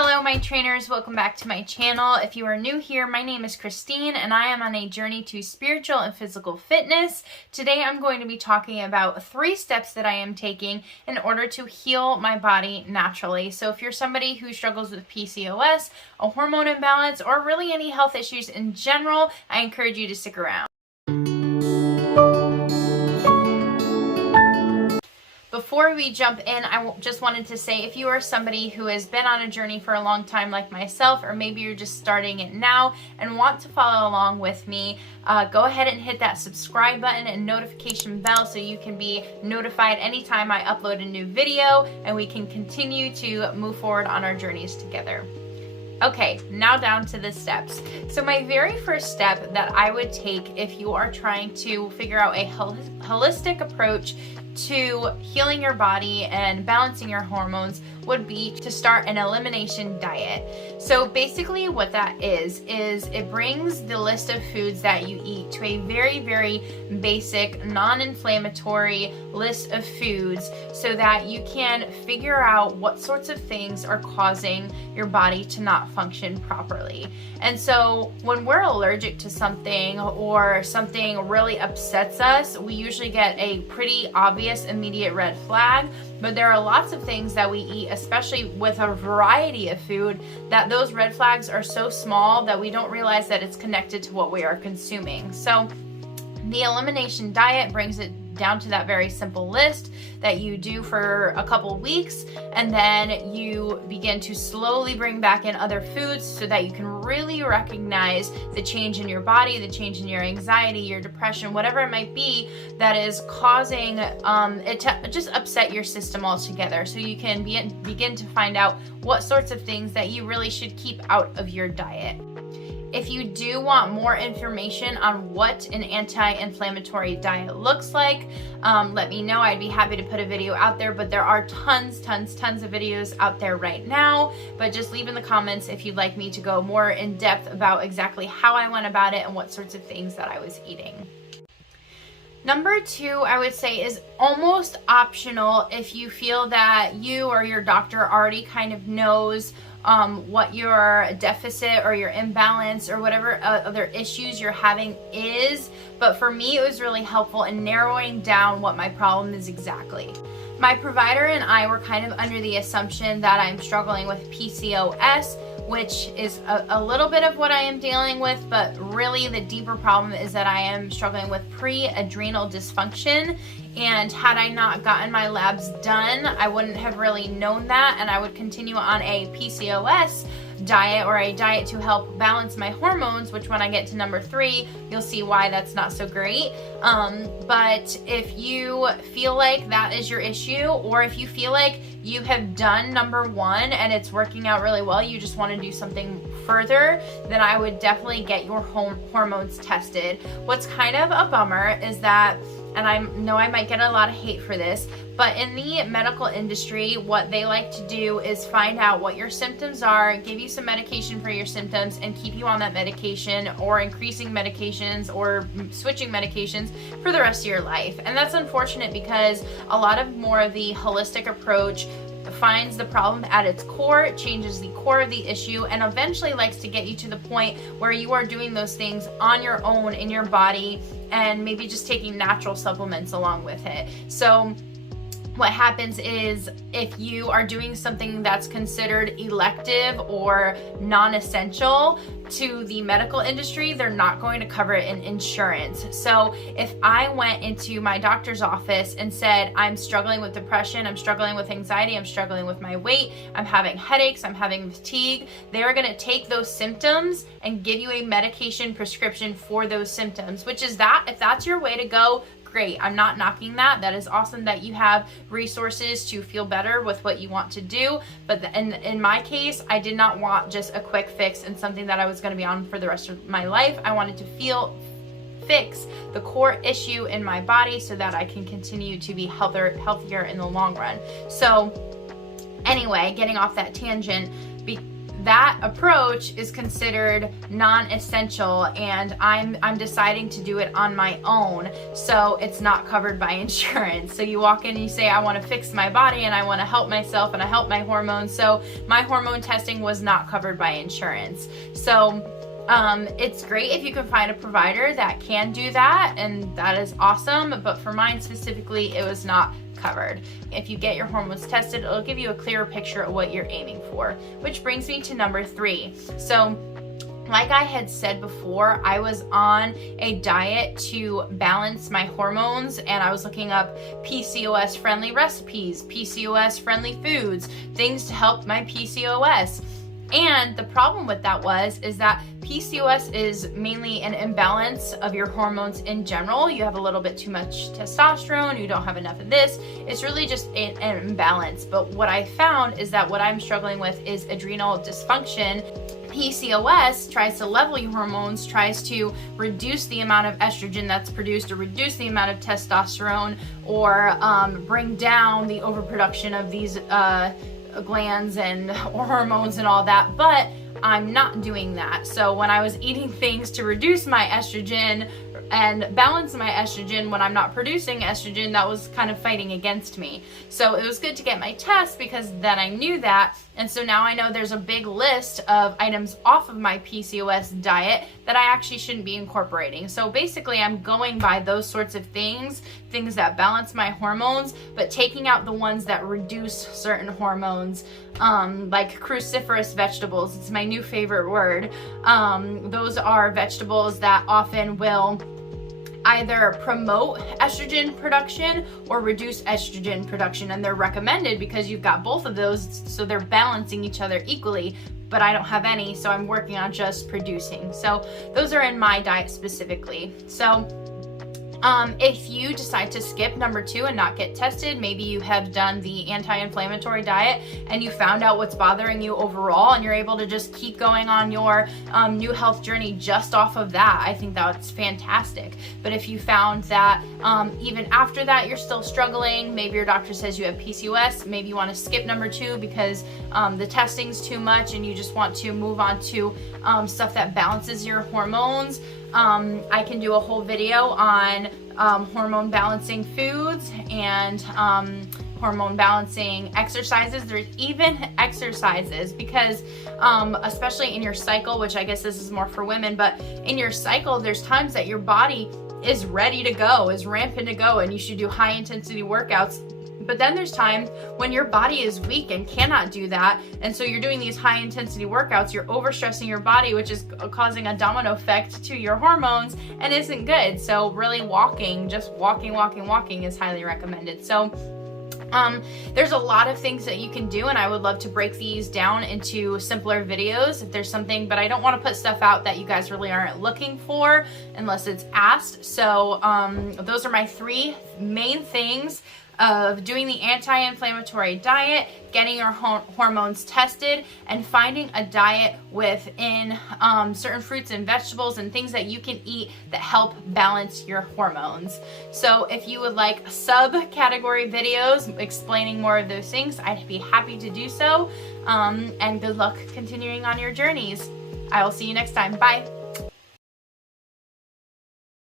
Hello my trainers, welcome back to my channel. If you are new here, my name is Christine and I am on a journey to spiritual and physical fitness. Today I'm going to be talking about 3 steps that I am taking in order to heal my body naturally. So if you're somebody who struggles with PCOS, a hormone imbalance, or really any health issues in general, I encourage you to stick around. Before we jump in, I just wanted to say if you are somebody who has been on a journey for a long time like myself, or maybe you're just starting it now and want to follow along with me, go ahead and hit that subscribe button and notification bell so you can be notified anytime I upload a new video and we can continue to move forward on our journeys together. Okay, now down to the steps. So my very first step that I would take if you are trying to figure out a holistic approach to healing your body and balancing your hormones would be to start an elimination diet. So basically what that is it brings the list of foods that you eat to a very, very basic, non-inflammatory list of foods so that you can figure out what sorts of things are causing your body to not function properly. And so when we're allergic to something or something really upsets us, we usually get a pretty obvious immediate red flag. But there are lots of things that we eat, especially with a variety of food, that those red flags are so small that we don't realize that it's connected to what we are consuming. So the elimination diet brings it down to that very simple list that you do for a couple weeks, and then you begin to slowly bring back in other foods so that you can really recognize the change in your body, the change in your anxiety, your depression, whatever it might be that is causing it to just upset your system altogether, so you can begin to find out what sorts of things that you really should keep out of your diet. If you do want more information on what an anti-inflammatory diet looks like, let me know. I'd be happy to put a video out there, but there are tons of videos out there right now. But just leave in the comments if you'd like me to go more in depth about exactly how I went about it and what sorts of things that I was eating. Number 2, I would say, is almost optional if you feel that you or your doctor already kind of knows what your deficit or your imbalance or whatever other issues you're having is. But for me, it was really helpful in narrowing down what my problem is exactly. My provider and I were kind of under the assumption that I'm struggling with PCOS, which is a little bit of what I am dealing with, but really the deeper problem is that I am struggling with pre-adrenal dysfunction. And had I not gotten my labs done, I wouldn't have really known that, and I would continue on a PCOS diet or a diet to help balance my hormones, which when I get to number 3, you'll see why that's not so great. But if you feel like that is your issue, or if you feel like you have done number 1 and it's working out really well, you just want to do something further, then I would definitely get your hormones tested. What's kind of a bummer is that, and I know I might get a lot of hate for this, but in the medical industry, what they like to do is find out what your symptoms are, give you some medication for your symptoms, and keep you on that medication, or increasing medications or switching medications for the rest of your life. And that's unfortunate because a lot of more of the holistic approach finds the problem at its core, changes the core of the issue, and eventually likes to get you to the point where you are doing those things on your own in your body and maybe just taking natural supplements along with it. So what happens is if you are doing something that's considered elective or non-essential to the medical industry, they're not going to cover it in insurance. So if I went into my doctor's office and said, I'm struggling with depression, I'm struggling with anxiety, I'm struggling with my weight, I'm having headaches, I'm having fatigue, they're going to take those symptoms and give you a medication prescription for those symptoms, which is that if that's your way to go, great. I'm not knocking that. That is awesome that you have resources to feel better with what you want to do. But in my case, I did not want just a quick fix and something that I was going to be on for the rest of my life. I wanted to fix the core issue in my body so that I can continue to be healthier in the long run. So anyway, getting off that tangent, that approach is considered non-essential, and I'm deciding to do it on my own, so it's not covered by insurance. So you walk in and you say, I want to fix my body and I want to help myself and I help my hormones. So my hormone testing was not covered by insurance. So it's great if you can find a provider that can do that, and that is awesome, but for mine specifically, it was not covered. If you get your hormones tested, it'll give you a clearer picture of what you're aiming for, which brings me to number 3. So like I had said before, I was on a diet to balance my hormones, and I was looking up PCOS friendly recipes, PCOS friendly foods, things to help my PCOS. And the problem with that is that PCOS is mainly an imbalance of your hormones in general. You have a little bit too much testosterone, you don't have enough of this. It's really just an imbalance. But what I found is that what I'm struggling with is adrenal dysfunction. PCOS tries to level your hormones, tries to reduce the amount of estrogen that's produced, or reduce the amount of testosterone, or bring down the overproduction of these glands and hormones and all that, but I'm not doing that. So when I was eating things to reduce my estrogen and balance my estrogen when I'm not producing estrogen, that was kind of fighting against me. So it was good to get my test, because then I knew that. And so now I know there's a big list of items off of my PCOS diet that I actually shouldn't be incorporating. So basically I'm going by those sorts of things that balance my hormones, but taking out the ones that reduce certain hormones, like cruciferous vegetables. It's my new favorite word. Those are vegetables that often will either promote estrogen production or reduce estrogen production, and they're recommended because you've got both of those, so they're balancing each other equally. But I don't have any, so I'm working on just producing. So those are in my diet specifically. So if you decide to skip number 2 and not get tested, maybe you have done the anti-inflammatory diet and you found out what's bothering you overall, and you're able to just keep going on your new health journey just off of that, I think that's fantastic. But if you found that even after that you're still struggling, maybe your doctor says you have PCOS, maybe you want to skip number 2 because the testing's too much and you just want to move on to stuff that balances your hormones, I can do a whole video on hormone balancing foods and hormone balancing exercises. There's even exercises because especially in your cycle, which I guess this is more for women, but in your cycle there's times that your body is ready to go, is rampant to go, and you should do high intensity workouts. But then there's times when your body is weak and cannot do that, and so you're doing these high intensity workouts, you're overstressing your body, which is causing a domino effect to your hormones and isn't good. So really walking, just walking is highly recommended. So there's a lot of things that you can do, and I would love to break these down into simpler videos if there's something, but I don't want to put stuff out that you guys really aren't looking for unless it's asked. So those are my 3 main things of doing the anti-inflammatory diet, getting your hormones tested, and finding a diet within certain fruits and vegetables and things that you can eat that help balance your hormones. So if you would like subcategory videos explaining more of those things, I'd be happy to do so. And good luck continuing on your journeys. I will see you next time. Bye.